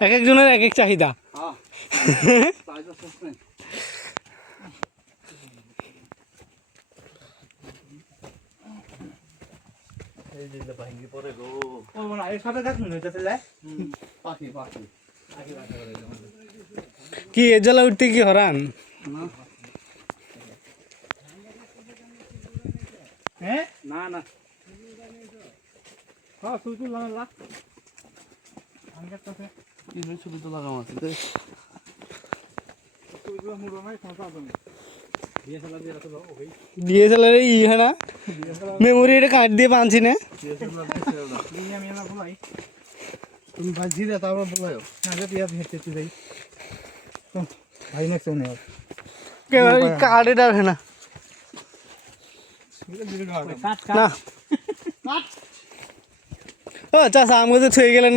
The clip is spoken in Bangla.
এক একজনের এক এক চাহিদা। কি এ জেলা উঠতে কি হরান? হ্যাঁ না না ছবি তো লাগাম আছে DSLR ই হয় না মেমোরি এটা কাট দিয়ে বাঁধছি না তুমি বাঁধছি রে তারপর বলায়ও ভাই নেক্সট নেই কাট এটা হয় না না ও চাচা আমাকে তো থয়ে গেলেন